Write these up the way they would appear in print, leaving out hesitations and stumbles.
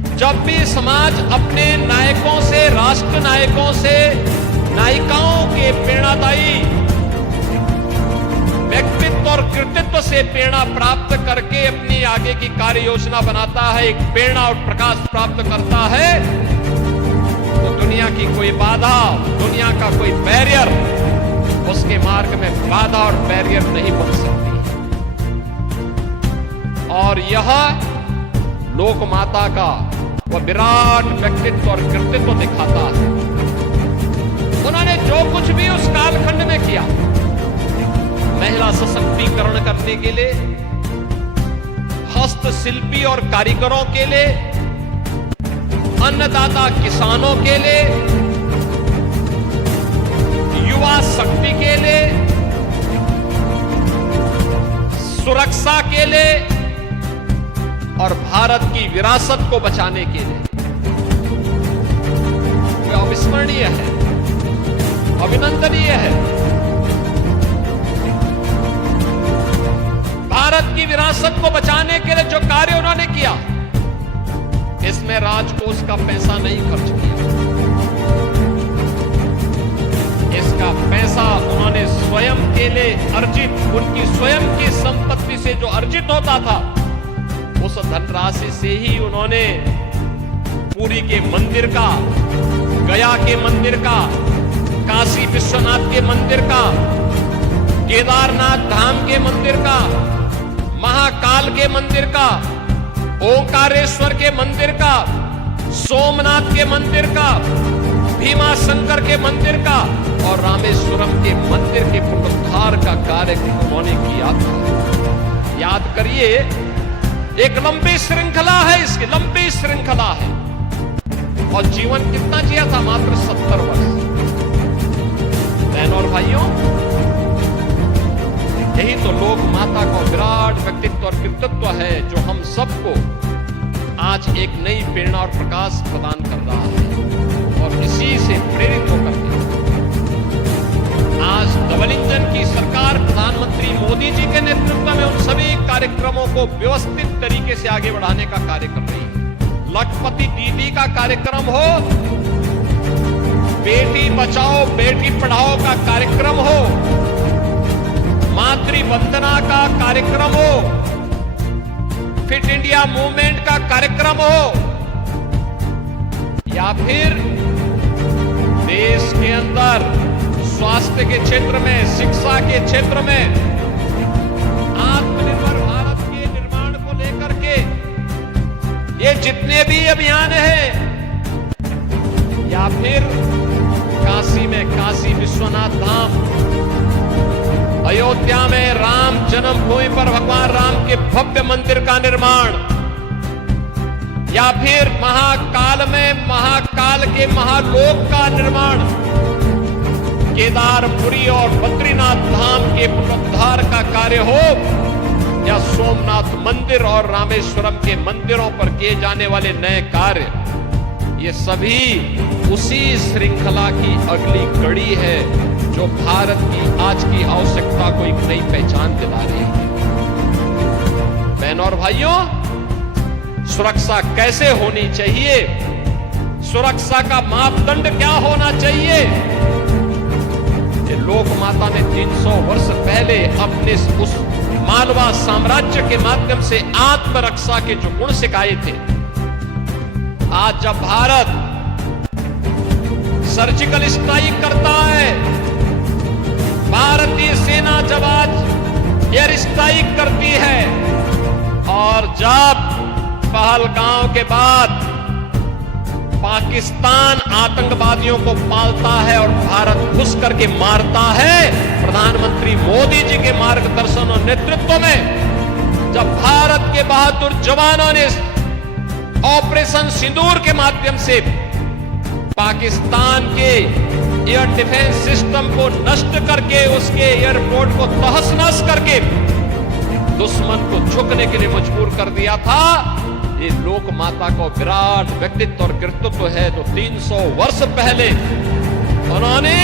जब भी समाज अपने नायकों से, राष्ट्र नायकों से, नायिकाओं के प्रेरणादायी व्यक्तित्व और कृतित्व से प्रेरणा प्राप्त करके अपनी आगे की कार्य योजना बनाता है, एक प्रेरणा और प्रकाश प्राप्त करता है, तो दुनिया की कोई बाधा, दुनिया का कोई बैरियर उसके मार्ग में बाधा और बैरियर नहीं बन सकती। और यह लोक माता का वह विराट व्यक्तित्व और कृतित्व दिखाता है। उन्होंने जो कुछ भी उस कालखंड में किया, महिला सशक्तिकरण करने के लिए, हस्तशिल्पी और कारीगरों के लिए, अन्नदाता किसानों के लिए, युवा शक्ति के लिए, सुरक्षा के लिए और भारत की विरासत को बचाने के लिए वे अविस्मरणीय है, अभिनंदनीय है। भारत की विरासत को बचाने के लिए जो कार्य उन्होंने किया, इसमें राजकोष का पैसा नहीं खर्च किया। इसका पैसा उन्होंने स्वयं के लिए अर्जित, उनकी स्वयं की संपत्ति से जो अर्जित होता था, उस धनराशि से ही उन्होंने पुरी के मंदिर का, गया के मंदिर का, काशी विश्वनाथ के मंदिर का, केदारनाथ धाम के मंदिर का, महाकाल के मंदिर का, ओंकारेश्वर के मंदिर का, सोमनाथ के मंदिर का, भीमा शंकर के मंदिर का और रामेश्वरम के मंदिर के पुनरुद्धार का कार्य उन्होंने किया था। याद करिए, एक लंबी श्रृंखला है, इसकी लंबी श्रृंखला है। और जीवन कितना जिया था? मात्र 70 वर्ष। बहनों और भाइयों, यही तो लोक माता का विराट व्यक्तित्व और कृतित्व है, जो हम सबको आज एक नई प्रेरणा और प्रकाश प्रदान कर रहा है। और इसी से प्रेरित होकर के आज डबल इंजन की सरकार प्रधानमंत्री मोदी जी के नेतृत्व में उन सभी कार्यक्रमों को व्यवस्थित तरीके से आगे बढ़ाने का कार्य कर रही है। लखपति दीदी का कार्यक्रम हो, बेटी बचाओ बेटी पढ़ाओ का कार्यक्रम हो, मातृ वंदना का कार्यक्रम हो, फिट इंडिया मूवमेंट का कार्यक्रम हो, या फिर देश के अंदर स्वास्थ्य के क्षेत्र में, शिक्षा के क्षेत्र में आत्मनिर्भर भारत के निर्माण को लेकर के ये जितने भी अभियान हैं, या फिर काशी में काशी विश्वनाथ धाम, अयोध्या में राम जन्मभूमि पर भगवान राम के भव्य मंदिर का निर्माण, या फिर महाकाल में महाकाल के महालोक का निर्माण, केदारपुरी और बद्रीनाथ धाम के पुनरुद्धार का कार्य हो, या सोमनाथ मंदिर और रामेश्वरम के मंदिरों पर किए जाने वाले नए कार्य, ये सभी उसी श्रृंखला की अगली कड़ी है, जो भारत की आज की आवश्यकता को एक नई पहचान दिला रही है। बहनों और भाइयों, सुरक्षा कैसे होनी चाहिए, सुरक्षा का मापदंड क्या होना चाहिए, ये लोक माता ने 300 वर्ष पहले अपने उस मालवा साम्राज्य के माध्यम से आत्मरक्षा के जो गुण सिखाए थे। आज जब भारत सर्जिकल स्ट्राइक करता है, भारतीय सेना जब आज एयर स्ट्राइक करती है, और जब पहलगांव के बाद पाकिस्तान आतंकवादियों को पालता है और भारत घुस करके मारता है, प्रधानमंत्री मोदी जी के मार्गदर्शन और नेतृत्व में जब भारत के बहादुर जवानों ने ऑपरेशन सिंदूर के माध्यम से पाकिस्तान के एयर डिफेंस सिस्टम को नष्ट करके, उसके एयरपोर्ट को तहस नहस करके दुश्मन को झुकने के लिए मजबूर कर दिया था, ये लोक माता का विराट व्यक्तित्व और कृतित्व है, जो 300 वर्ष पहले उन्होंने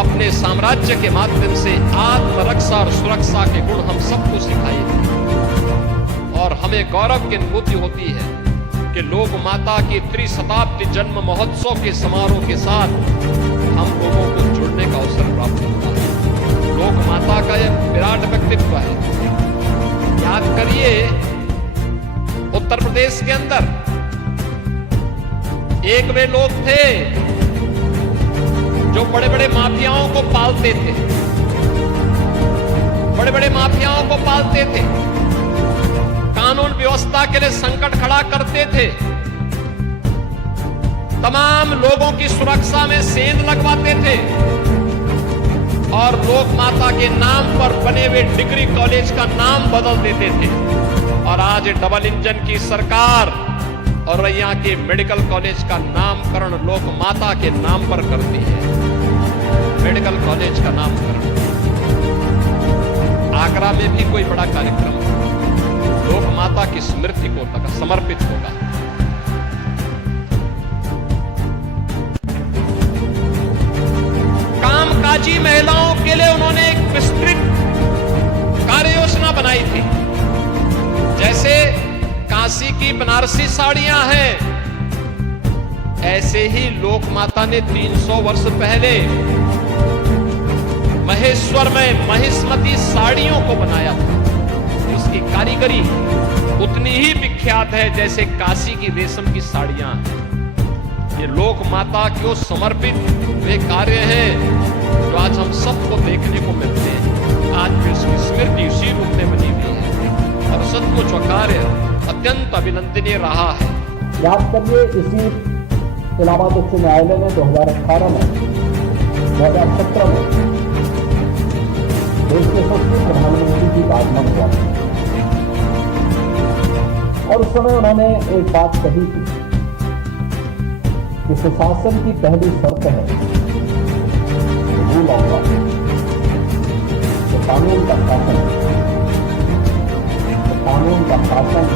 अपने साम्राज्य के माध्यम से आत्मरक्षा और सुरक्षा के गुण हम सबको सिखाए थे। और हमें गौरव की अनुभूति होती है कि लोक माता के त्रिशताब्दी जन्म महोत्सव के समारोह के साथ हम लोगों को जुड़ने का अवसर प्राप्त हुआ है। लोक माता का यह विराट व्यक्तित्व है। याद करिए, उत्तर प्रदेश के अंदर एक वे लोग थे जो बड़े बड़े माफियाओं को पालते थे, बड़े बड़े माफियाओं को पालते थे, कानून व्यवस्था के लिए संकट खड़ा करते थे, तमाम लोगों की सुरक्षा में सेंध लगवाते थे और लोक माता के नाम पर बने हुए डिग्री कॉलेज का नाम बदल देते थे। और आज डबल इंजन की सरकार और यहाँ के मेडिकल कॉलेज का नामकरण लोक माता के नाम पर करती है। मेडिकल कॉलेज का नामकरण आगरा में भी कोई बड़ा कार्यक्रम लोक माता की स्मृति को समर्पित होगा। कामकाजी महिलाओं के लिए उन्होंने एक विस्तृत कार्य योजना बनाई थी। जैसे काशी की बनारसी साड़ियां हैं, ऐसे ही लोक माता ने 300 वर्ष पहले महेश्वर में महिष्मती साड़ियों को बनाया था। उसकी कारीगरी उतनी ही विख्यात है जैसे काशी की रेशम की साड़ियां हैं। ये लोक माता को समर्पित वे कार्य हैं जो आज हम सबको देखने को मिलते हैं। आज भी उसकी स्मृति उसी रूप में बनी हुई है और सचमुच वह कार्य अत्यंत अभिनंदनीय रहा है। याद करिए, इसी इलाहाबाद उच्च न्यायालय ने 2018 में 2017 में देश के सबसे प्रधानमंत्री की आगमन हुआ और उस समय उन्होंने एक बात कही थी कि सुशासन की पहली शर्त है रूल ऑफ लॉ, कानून का शासन। कानून का शासन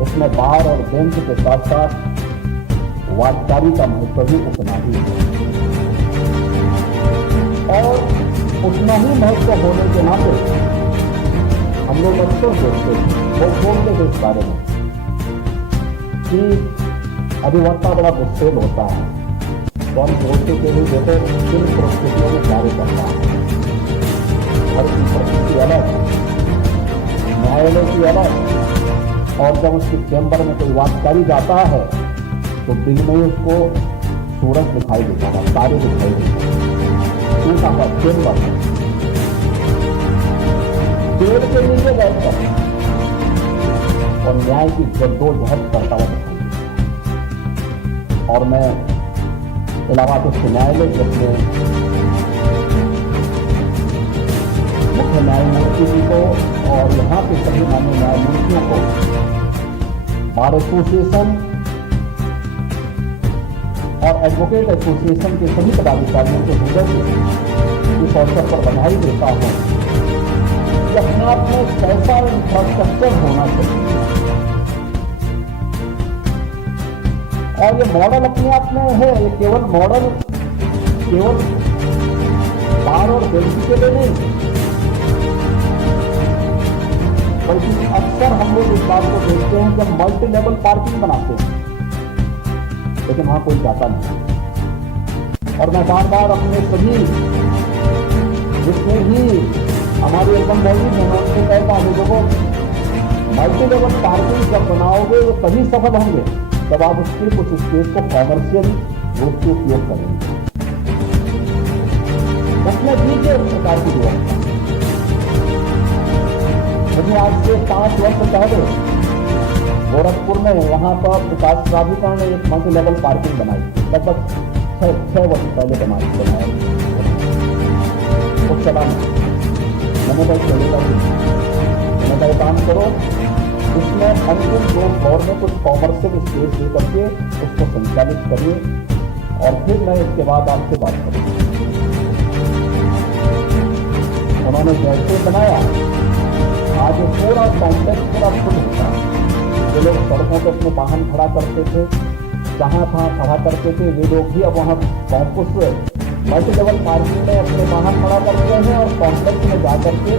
उसमें बार और बेंच के साथ साथ वादकारी का महत्व भी उतना ही है और उतना ही महत्व होने के नाते हम लोग अक्सर देखते हैं, लोग बोलते थे इस बारे में कि अधिवक्ता बड़ा गुस्सेल होता है, तो हम बोलते के लिए देखो किन परिस्थितियों में कार्य करता है। हर की परिस्थिति अलग, न्यायालय की अलग, और जब उसके चैम्बर में कोई वादकारी जाता है तो दिन में उसको सूरज दिखाई देता है, तारे दिखाई देते हैं। टूटा हुआ चैम्बर पेड़ के नीचे बैठकर और न्याय की जद्दोजहद करता हुआ दिखाई देता। और मैं इलाहाबाद उच्च न्यायालय के अपने मुख्य न्यायमूर्ति जी को और यहाँ के सभी माननीय न्यायमूर्तियों को, बार एसोसिएशन और एडवोकेट एसोसिएशन के सभी पदाधिकारियों के हृदय से इस अवसर पर बधाई देता हूं कि अपने आप में कैसा इंफ्रास्ट्रक्चर होना चाहिए और ये मॉडल अपने आप में है। ये केवल मॉडल केवल बार और बेंच के लिए नहीं, बल्कि अक्सर हम लोग इस बात को देखते हैं जब मल्टी लेवल पार्किंग बनाते हैं लेकिन वहां कोई जाता नहीं। और मैं बार बार अपने सभी जितने भी हमारे एकदम मौजूद हैं उनसे कहता हूं, देखो मल्टी लेवल पार्किंग जब बनाओगे वो तभी सफल होंगे जब आप उसके कुछ स्पेस को कॉमर्शियल रूप से उपयोग करेंगे। उसमें दीजिए उस प्रकार की व्यवस्था। मुझे आज से 5 वर्ष पहले गोरखपुर में वहां पर विकास प्राधिकरण ने एक मल्टी लेवल पार्किंग बनाई, लगभग 6 वर्ष पहले बनाया। उस समय मैंने भाई चलेगा, मैंने भाई काम करो, इसमें अंतिम 2 फ्लोर में कुछ कॉमर्शियल स्पेस दे करके उसको संचालित करिए और फिर मैं इसके बाद आपसे बात करूँगा। उन्होंने जैसे बनाया, आज पूरा कॉम्प्लेक्स पूरा फुल होता है। जो लोग सड़कों पर अपने वाहन खड़ा करते थे, जहाँ तहाँ खड़ा करते थे, वे लोग भी अब वहाँ कॉम्पोस्ट मल्टी लेवल पार्किंग में अपने वाहन खड़ा करते हैं और कॉम्प्लेक्स में जाकर के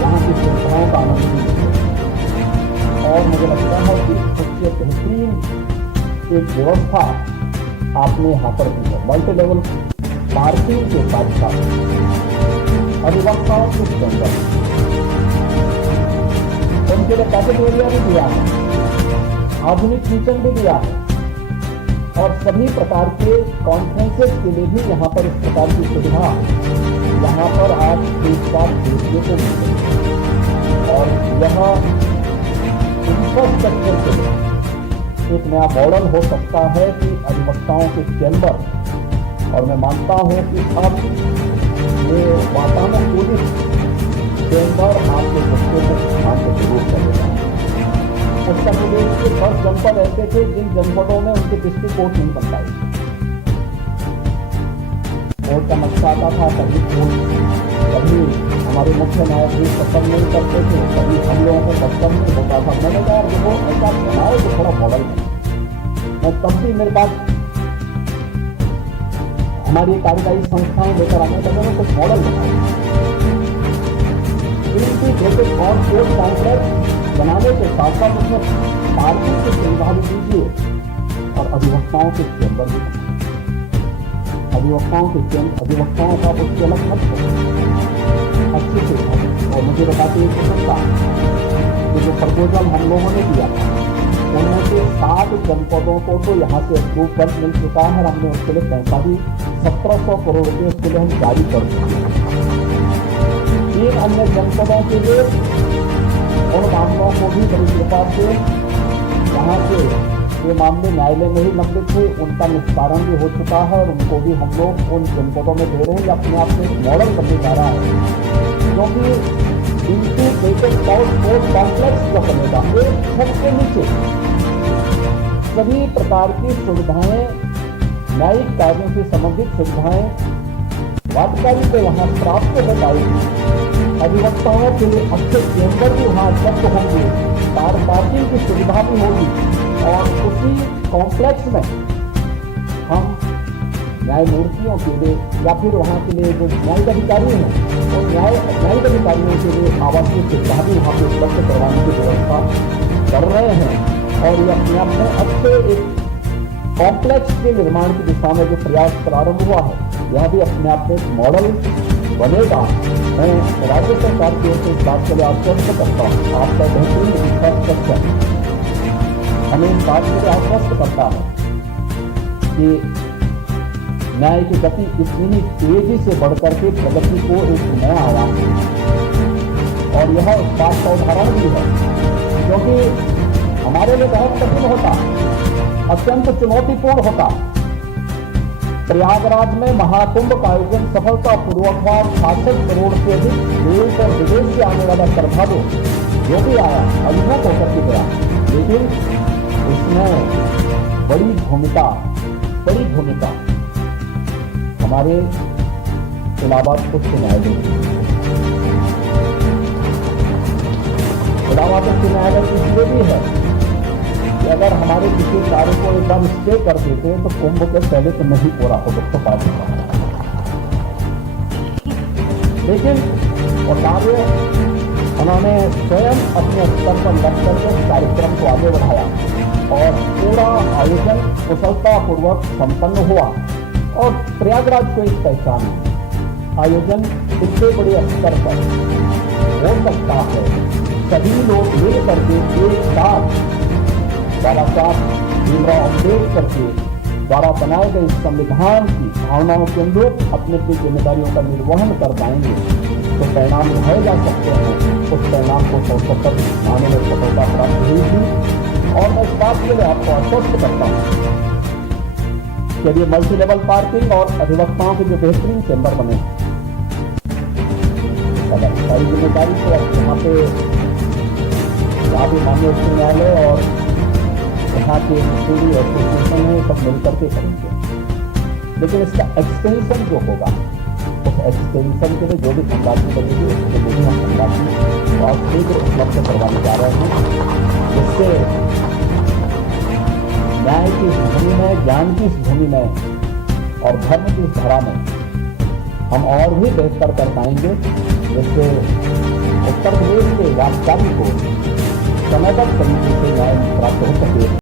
वहाँ की सुविधाओं का आनंद लेते हैं। और मुझे लगता है कि उससे बेहतरीन एक व्यवस्था आपने यहाँ पर दी है। मल्टी लेवल पार्किंग के साथ साथ अधिवक्ताओं के चैम्बर, उनके लिए कैफेटेरिया भी दिया है, आधुनिक किचन भी दिया है और सभी प्रकार के कॉन्फ्रेंसेस के लिए भी यहाँ पर इस प्रकार की सुविधा यहाँ पर आज एक साथ देखने को मिलेगी। और यह इंफ्रास्ट्रक्चर के लिए एक नया मॉडल हो सकता है कि अधिवक्ताओं के चैम्बर, और मैं मानता हूँ कि अब ये वातानुकूलित चैम्बर आपके बच्चों को ध्यान से जरूर करेगा। उत्तर प्रदेश के 10 जनपद ऐसे थे जिन जनपदों में उनके डिस्ट्रिक्ट कोर्ट नहीं बन पाई। कोर्ट का नक्शा आता था, कभी हमारे मुख्य न्यायाधीश पसंद नहीं करते थे, कभी हम लोगों को पसंद नहीं होता था। मैंने कहा देखो ऐसा बनाओ तो थोड़ा मॉडल है। मैं तब भी मेरे पास हमारी कार्यकारी संस्थाएं लेकर आने का कुछ मॉडल बनाओ। कोर्ट कॉम्प्लेक्स बनाने के साथ साथ उसमें पार्किंग की सुविधा भी दीजिए और अधिवक्ताओं के चैम्बर भी, अधिवक्ताओं का उसके अलग मत अच्छे से। और मुझे बताते हैं प्रसन्नता कि जो प्रपोजल हम लोगों ने दिया था उनमें से 7 जनपदों को तो यहाँ से अप्रूव कर मिल चुका है। हमने उसके लिए पैसा भी 1700 करोड़ रुपये उसके लिए हम जारी कर चुके हैं। 3 अन्य जनपदों के लिए उन मामलों को भी बड़ी कृपा से यहाँ से ये मामले न्यायालय में ही लंबित थे, उनका निस्तारण भी हो चुका है और उनको भी हम लोग उन जनपदों में दे रहे हैं। अपने आप में मॉडल करने जा रहा है क्योंकि इंटीग्रेटेड कोर्ट कॉम्प्लेक्स जो बनेगा एक छत के नीचे सभी प्रकार की सुविधाएं, न्यायिक कार्यों से संबंधित सुविधाएं वादकारी को वहां प्राप्त हो पाएगी। अधिवक्ताओं के लिए अच्छे चैम्बर भी वहां उपलब्ध होंगे, कार पार्किंग की सुविधा भी होगी और उसी कॉम्प्लेक्स में हम न्यायमूर्तियों के लिए या फिर वहाँ के लिए जो न्यायिक अधिकारी हैं और न्यायिक अधिकारियों के लिए आवासीय सुविधा भी वहाँ पे उपलब्ध करवाने की व्यवस्था कर रहे हैं। और ये अपने आप में अच्छे एक कॉम्प्लेक्स के निर्माण की दिशा में जो प्रयास प्रारंभ हुआ है यह भी अपने आप में एक मॉडल बनेगा। मैं राज्य सरकार की ओर से इस बात के लिए आश्वस्त करता हूँ। आपका बेहतरीन इंफ्रास्ट्रक्चर हमें इस बात के लिए आश्वस्त करता है कि न्याय की गति इतनी तेजी से बढ़कर के प्रगति को एक नया आयाम है। और यह उस बात का उदाहरण भी है क्योंकि हमारे लिए बहुत कठिन होता, अत्यंत चुनौतीपूर्ण होता। प्रयागराज में महाकुंभ का आयोजन सफलतापूर्वक हुआ। 66 करोड़ से अधिक देश और विदेश से आने वाला श्रद्धालु जो भी आया अभिभूत होकर के गया, लेकिन इसमें बड़ी भूमिका हमारे इलाहाबाद उच्च न्यायालय की इसलिए भी है कि अगर हमारे किसी कार्य को एक बार स्टे कर देते तो कुंभ के पहले तो नहीं पूरा हो सकता, लेकिन वो कार्य उन्होंने स्वयं अपने स्तर पर लग करके कार्यक्रम को आगे बढ़ाया और पूरा आयोजन कुशलतापूर्वक संपन्न हुआ। और प्रयागराज को एक पहचान है। आयोजन इतने बड़े स्तर पर हो सकता है, सभी लोग मिल करके एक साथ बाबा साहब भीमराव अम्बेडकर के द्वारा बनाए गए संविधान की भावनाओं के अनुरूप अपनी अपनी जिम्मेदारियों का निर्वहन कर पाएंगे तो परिणाम उठाए जा सकते हैं। उस परिणाम को 170 माने में सफलता प्राप्त हुई थी और मैं इस बात के लिए आपको आश्वस्त करता हूँ कि यदि मल्टी लेवल पार्किंग और अधिवक्ताओं के जो बेहतरीन चैम्बर बने सारी जिम्मेदारी तो यहाँ पे भी माननीय उच्च न्यायालय और यहाँ के पूरी एसोसिएशन है सब मिलकर के करेंगे। लेकिन इसका एक्सटेंशन जो होगा उस एक्सटेंशन के लिए जो भी धनराशि बनेगी उसके लिए भी हम धनराशि बहुत शीघ्र उपलब्ध करवाने जा रहे हैं, जिससे न्याय की इस भूमि में, ज्ञान की इस भूमि में और धर्म की इस धारा में हम और भी बेहतर कर पाएंगे, जिससे उत्तर प्रदेश के वादकारी को समयबद्ध तरीके से न्याय प्राप्त हो सके